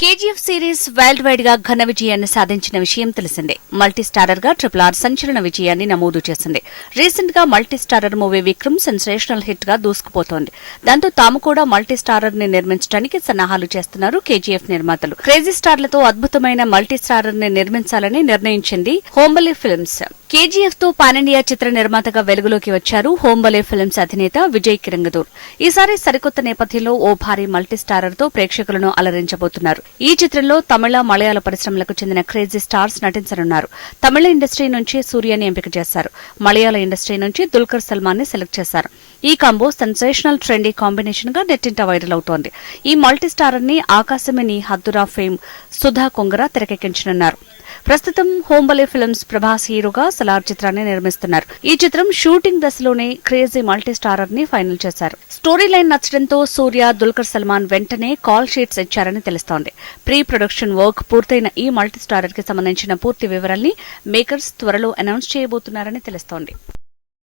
KGF series world wide గా ఘన విజయాన్ని సాధించిన విషయం తెలిసిందే. మల్టీ స్టారర్ గా RRR సంచలన విజయాన్ని నమోదు చేసింది. రీసెంట్ గా multi starrer movie Vikram sensational hit గా దూసుకుపోతోంది. దాంతో తాము కూడా మల్టీ స్టారర్ ని నిర్మించడానికి సన్నాహాలు చేస్తున్నారు కేజీఎఫ్ నిర్మాతలు. క్రేజీ స్టార్లతో అద్భుతమైన మల్టీ స్టారర్ ని నిర్మించాలని నిర్ణయించింది హోంబలే ఫిల్మ్స్. కేజీఎఫ్ తో పాన్ ఇండియా చిత్ర నిర్మాతగా వెలుగులోకి వచ్చారు హోంబలే ఫిల్మ్స్ అధినేత విజయ్ కిరంగదూర్. ఈసారి సరికొత్త నేపథ్యంలో ఓ భారీ మల్టీ స్టారర్ తో ప్రేక్షకులను అలరించబోతున్నారు. ఈ చిత్రంలో తమిళ, మలయాళ పరిశ్రమలకు చెందిన క్రేజీ స్టార్స్ నటించనున్నారు. తమిళ ఇండస్ట్రీ నుంచి సూర్యని ఎంపిక చేశారు. మలయాళ ఇండస్ట్రీ నుంచి దుల్కర్ సల్మాన్ ని సెలెక్ట్ చేశారు. ఈ కాంబో సెన్సేషనల్ ట్రెండీ కాంబినేషన్ గా నెట్టింట వైరల్ అవుతోంది. ఈ మల్టీ స్టారర్ ని ఆకాశమే నీ హద్దురా ఫేమ్ సుధా కొంగర తెరకెక్కించనున్నారు. ప్రస్తుతం హోంబలే ఫిల్మ్స్ ప్రభాస్ హీరోగా సలార్ చిత్రాన్ని నిర్మిస్తున్నారు. ఈ చిత్రం షూటింగ్ దశలోనే క్రేజీ మల్టీ స్టారర్ ని ఫైనల్ చేశారు. స్టోరీ లైన్ నచ్చడంతో సూర్య, దుల్కర్ సల్మాన్ వెంటనే కాల్ షీట్స్ ఇచ్చారని తెలుస్తోంది. ప్రీ ప్రొడక్షన్ వర్క్ పూర్తయిన ఈ మల్టీ స్టారర్ కి సంబంధించిన పూర్తి వివరాల్ని మేకర్స్ త్వరలో అనౌన్స్ చేయబోతున్నారని తెలుస్తోంది.